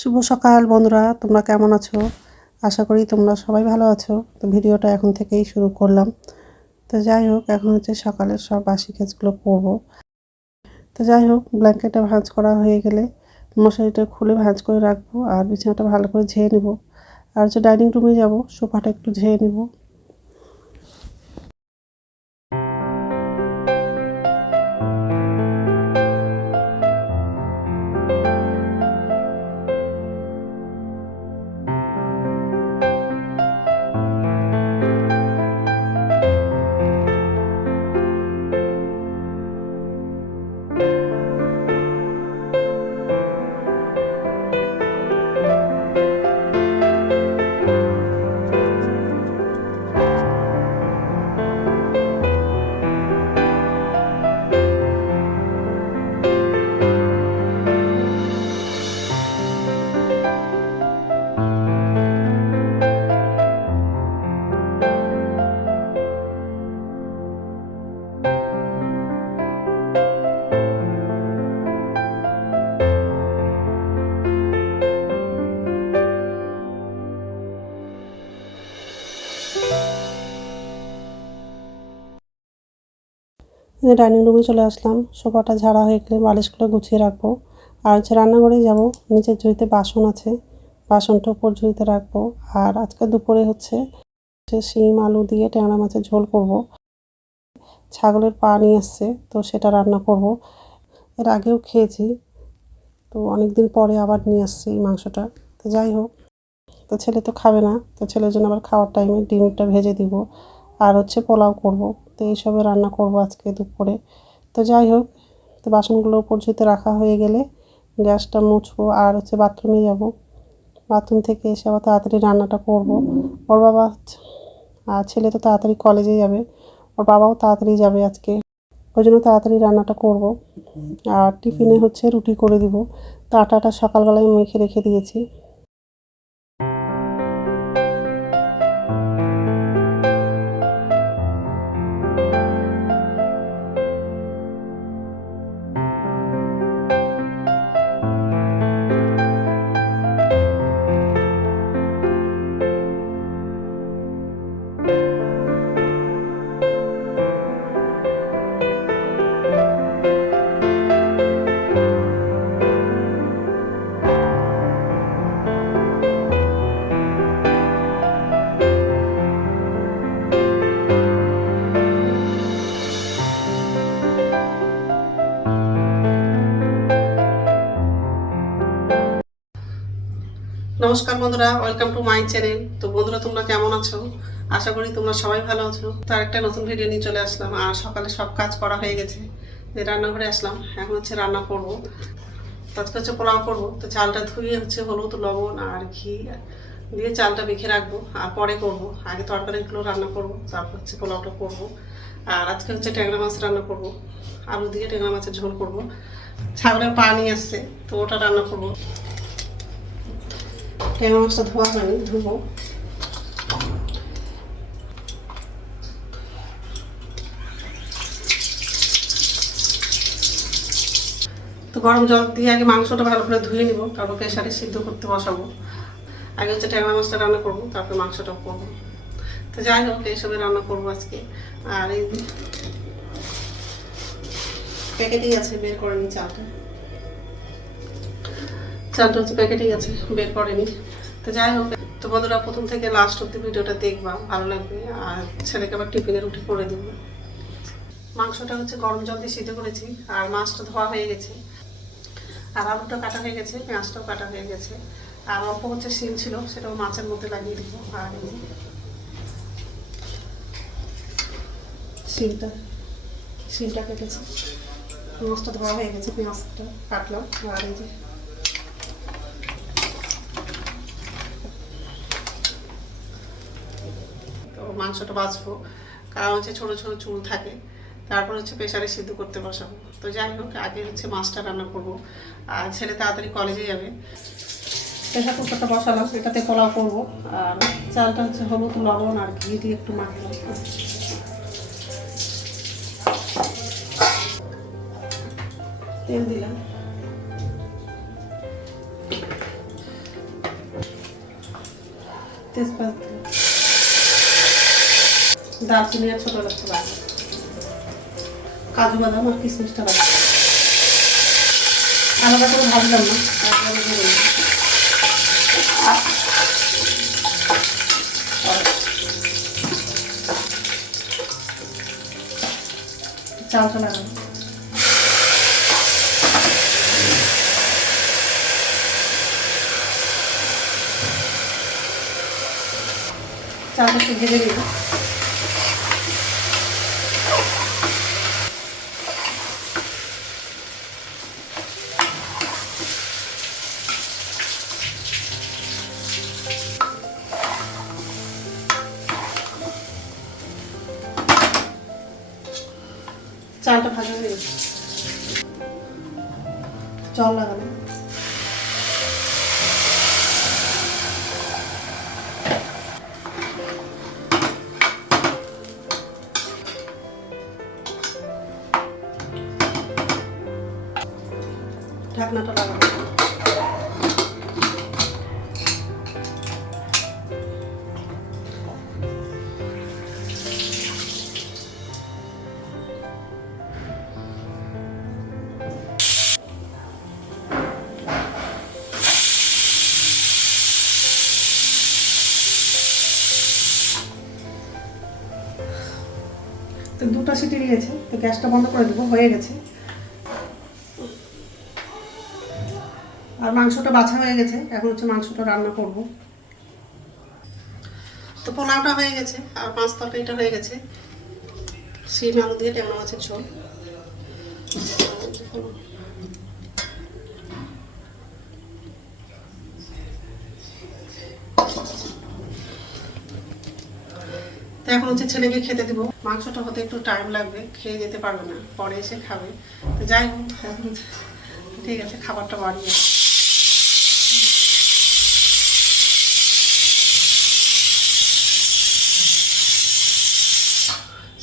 শুভ সকাল বন্ধুরা, তোমরা কেমন আছো? আশা করি তোমরা সবাই ভালো আছো। তো ভিডিওটা এখন থেকেই শুরু করলাম। তো যাই হোক, এখন হচ্ছে সকালের সব বাসি কাজগুলো করব। তো যাই হোক, ব্ল্যাঙ্কেটটা ভাঁজ করা হয়ে গেলে মশারিটা খুলে ভাঁজ করে রাখব আর বিছানাটা ভালো করে ঝেয়ে নেব। আর হচ্ছে ডাইনিং রুমে যাব, সোফাটা একটু ঝেয়ে নেব। ডাইনিং রুমে চলে আসলাম। সোফাটা ঝাড়া হয়ে গেলে বালিশগুলো গুছিয়ে রাখব। আর হচ্ছে রান্নাঘরে যাব। নিচের ঝুড়িতে বাসন আছে। বাসনটা উপর ঝুড়িতে রাখব। আর আজকে দুপুরে হচ্ছে শিম, আলু দিয়ে ট্যাংরা মাছের ঝোল করব। ছাগলের পা নিয়ে আসছে, তো সেটা রান্না করব। এর আগেও খেয়েছি। তো অনেক দিন পরে আবার নিয়ে আসছি এই মাংসটা। তো যাই হোক, তো ছেলে তো খাবে না। তো ছেলের জন্য আবার খাওয়ার টাইমে ডিমটা ভেজে দিব। আর হচ্ছে পোলাও করব। তো এইসবে রান্না করব আজকে দুপুরে। তো যাই হোক, তো বাসনগুলো উপর ঝুঁতে রাখা হয়ে গেলে গ্যাসটা মুছবো আর হচ্ছে বাথরুমে যাব। বাথরুম থেকে এসে আবার তাড়াতাড়ি রান্নাটা করব। ওর বাবা আর ছেলে তো তাড়াতাড়ি কলেজে যাবে। ওর বাবাও তাড়াতাড়ি যাবে আজকে। ওই জন্য তাড়াতাড়ি রান্নাটা করব। আর টিফিনে হচ্ছে রুটি করে দিব। তো আটাটা সকালবেলায় মেখে রেখে দিয়েছি। নমস্কার বন্ধুরা ওয়েলকাম টু মাই চ্যানেল তো বন্ধুরা, তোমরা কেমন আছো? আশা করি তোমরা সবাই ভালো আছো। তার একটা নতুন ভিডিও নিয়ে চলে আসলাম। আর সকালে সব কাজ করা হয়ে গেছে। যে রান্নাঘরে আসলাম, এখন হচ্ছে রান্না করব। তো আজকে হচ্ছে পোলাও করব। তো চালটা ধুয়ে হচ্ছে হলুদ, লবণ আর ঘি দিয়ে চালটা মেখে রাখব। আর পরে করব। আগে তরকারিগুলো রান্না করব, তারপর হচ্ছে পোলাওটা করব। আর আজকে হচ্ছে ট্যাংরা মাছ রান্না করব। আলু দিয়ে ট্যাংরা মাছের ঝোল করব। ছাগলের পানি আসছে, তো ওটা রান্না করব। ট্যাংরা মাছটা ধোয়া হয়নি? ধুবো তো গরম জল দিয়ে আগে মাংসটা ভালো করে ধুয়ে নিব, তারপর প্রেশারে সিদ্ধ করতে বসাবো। আগে হচ্ছে ট্যাংরা মাছটা রান্না করব, তারপর মাংসটাও করব। তো যাই হোক, এইসবে রান্না করব আজকে। আর এই প্যাকেটেই আছে, বের করে নি চালটা। চালটা হচ্ছে প্যাকেটেই আছে, বের করেনি। তো যাই হোক, তো বন্ধুরা প্রথম থেকে লাস্ট অব্দি ভিডিওটা দেখবা, ভালো লাগবে। আর ছেলেকে আবার টিফিনের উঠে করে দিব। মাংসটা হচ্ছে গরম জল দিয়ে সিদ্ধ করেছি, আর মাছটা ধোয়া হয়ে গেছে। আর আলুটা কাটা হয়ে গেছে, পেঁয়াজটাও কাটা হয়ে গেছে। আর অল্প হচ্ছে শিল ছিল, সেটাও মাছের মধ্যে লাগিয়ে দিব। আর শিলটা শিলটা কেটেছে। মাছটা ধোয়া হয়ে গেছে, পেঁয়াজটা কাটলাম। আর এই যে মাংসটা বাঁচবো কারণ হচ্ছে ছোটো ছোটো চুল থাকে। তারপর হচ্ছে প্রেশারে সিদ্ধ করতে বসাবো। তো যাই হোক, আগে হচ্ছে মাছটা রান্না করব। আর ছেলে তাড়াতাড়ি কলেজে যাবে। প্রেশার কুকারটা বসালাম এটাতে পোলাও করব। আর চালটা হচ্ছে হলুদ, লবণ আর ঘি দিয়ে একটু মাখলাম তেল দিলাম। তেজপাত। দারচিনি আর ছোটো রাখতে লাগবে কাজু বাদাম আর কিশমিশটা রাখব আলাদা করে ভাজলাম না একবারে দিয়ে দিলাম। চালটা লাগাবো চালটা একটু ভেজে জল লাগানো ঢাকনাটা লাগানো দুটো সিটি দিয়েছে তো গ্যাসটা বন্ধ করে দেবো, হয়ে গেছে। আর মাংসটা বাছা হয়ে গেছে, এখন হচ্ছে মাংসটা রান্না করব। তো পোলাওটা হয়ে গেছে, আর মাছ তরকারিটা হয়ে গেছে। শিম আলু দিয়ে ট্যাংরা মাছের ঝোল। তো এখন হচ্ছে ছেলেকে খেতে দিব। মাংসটা হতে একটু টাইম লাগবে, খেয়ে যেতে পারবে না, পরে এসে খাবে। তো যাই হোক, ঠিক আছে, খাবারটা বাড়িয়ে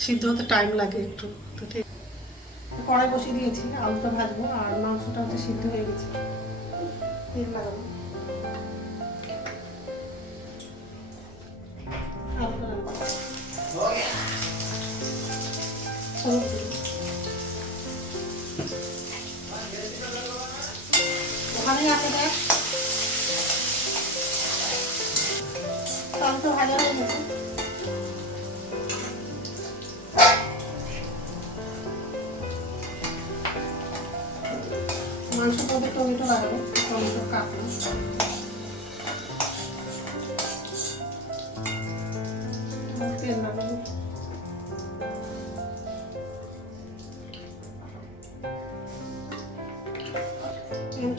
সিদ্ধ হতে টাইম লাগে একটু, তো ঠিক। কড়াই বসিয়ে দিয়েছি, আলুটা ভাজবো, আর মাংসটা হচ্ছে সিদ্ধ হয়ে গেছে। তেল লাগাবো। আছে দেখ। তো ভাজা হয়ে গেছে।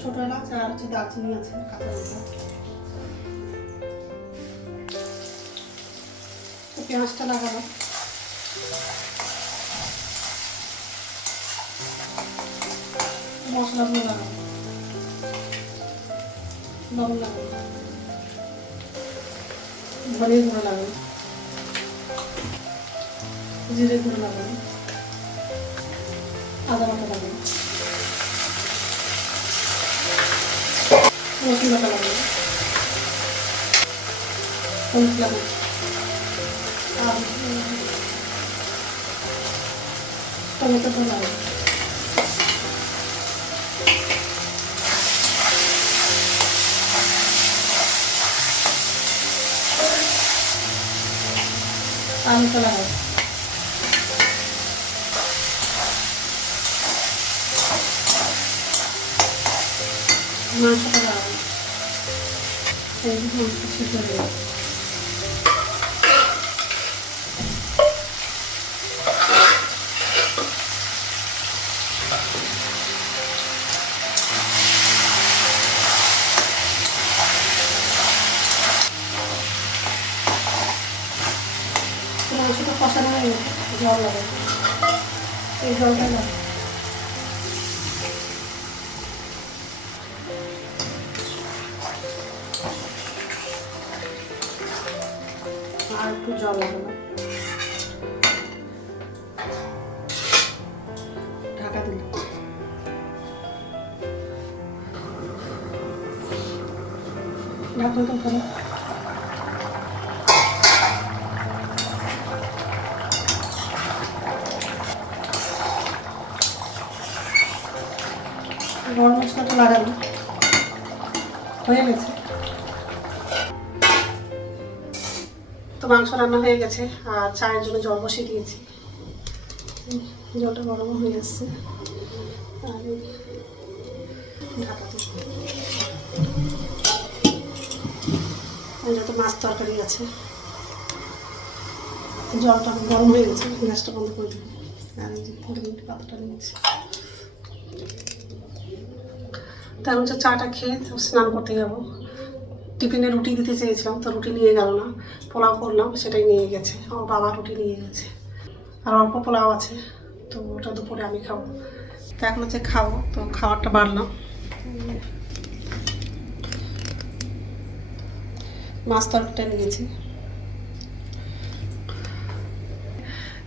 ছোট এলাচ আর হচ্ছে দারচিনি আছে কাঁচা লঙ্কা পেঁয়াজটা লাগাবো। মশলাগুলো লাগাবো। ধনে গুঁড়ো লাগাবো। জিরে গুঁড়ো লাগাবো। আদা বাটা লাগাবো। রসুন বাটা লাগাবো হলুদ লাগাবো আর টমেটোটা লাগাবো মাংসটা মাংসটা কষানো জল লাগাবো এই জলটা লাগাবো আর একটু জল লাগবে ঢাকা দিলাম। ঢাকা গরম মশলাটা লাগানো হয়ে গেছে। তো মাংস রান্না হয়ে গেছে, আর চায়ের জন্য জল বসিয়ে দিয়েছি। জলটা গরম হয়ে আসছে। আর ঢাকা যত মাছ তরকারি আছে। জলটা গরম হয়ে গেছে, গ্যাসটা বন্ধ করে দেবো আর কুড়ি মিনিট পাতাটা নিয়েছি। তার হচ্ছে চাটা খেয়ে স্নান করতে যাব। টিফিনে রুটি দিতে চেয়েছিলাম, তো রুটি নিয়ে গেল না। পোলাও করলাম, সেটাই নিয়ে গেছে। আমার বাবা রুটি নিয়ে গেছে। আর অল্প পোলাও আছে, তো ওটা দুপুরে আমি খাব। তো এখন হচ্ছে খাব, তো খাবারটা বাড়লাম। মাছ তরকারিটা নিয়েছি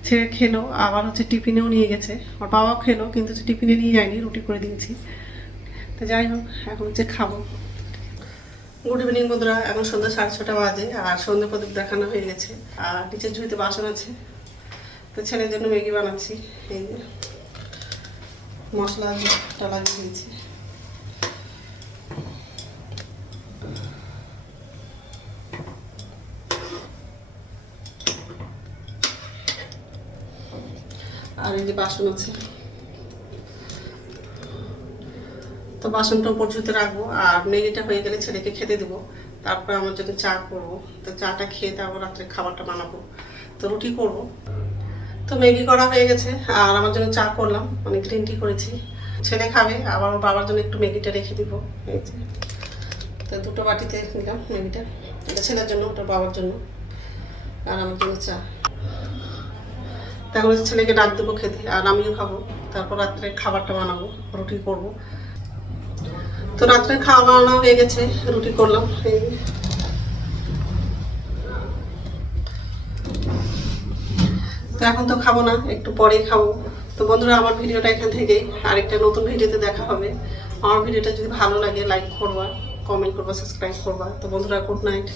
ছেড়ে খেলো, আবার হচ্ছে টিফিনেও নিয়ে গেছে। আমার বাবাও খেলো, কিন্তু টিফিনে নিয়ে যায়নি, রুটি করে দিয়েছি। তো যাই হোক, এখন হচ্ছে খাব। গুড ইভিনিং বন্ধুরা। এখন সন্ধ্যা সাড়ে ছটা বাজে, আর সন্ধ্যে প্রদীপ দেখানো হয়ে গেছে। আর নিচের ঝুঁইতে বাসন আছে। তো ছেলের জন্য ম্যাগি বানাচ্ছি। এই যে মশলাটা লাগিয়ে দিয়েছি। আর এই যে বাসন আছে। তো বাসনটা উপর ঝুঁতে রাখব। আর ম্যাগিটা হয়ে গেলে ছেলেকে খেতে দেবো। তারপর আমার জন্য চা করব। তো চাটা খেয়ে তারপর রাত্রে খাবারটা বানাবো। তো রুটি করব। তো ম্যাগি করা হয়ে গেছে। আর আমার জন্য চা করলাম। মানে গ্রিন টি করেছি। ছেলে খাবে। আবার বাবার জন্য একটু ম্যাগিটা রেখে দিব। তো দুটো বাটিতে নিলাম ম্যাগিটা। এটা ছেলের জন্য, ওটা বাবার জন্য। আর আমার জন্য চা। তারপরে ছেলেকে ডাক দেবো খেতে। আর আমিও খাব। তারপর রাত্রে খাবারটা বানাবো, রুটি করব। তো রাত্রে খাওয়া বানানো হয়ে গেছে, রুটি করলাম তো এখন তো খাব না, একটু পরেই খাব। তো বন্ধুরা, আমার ভিডিওটা এখান থেকে আরেকটা নতুন ভিডিওতে দেখা হবে। আমার ভিডিওটা যদি ভালো লাগে লাইক করবা কমেন্ট করবা সাবস্ক্রাইব করবা। তো বন্ধুরা গুড নাইট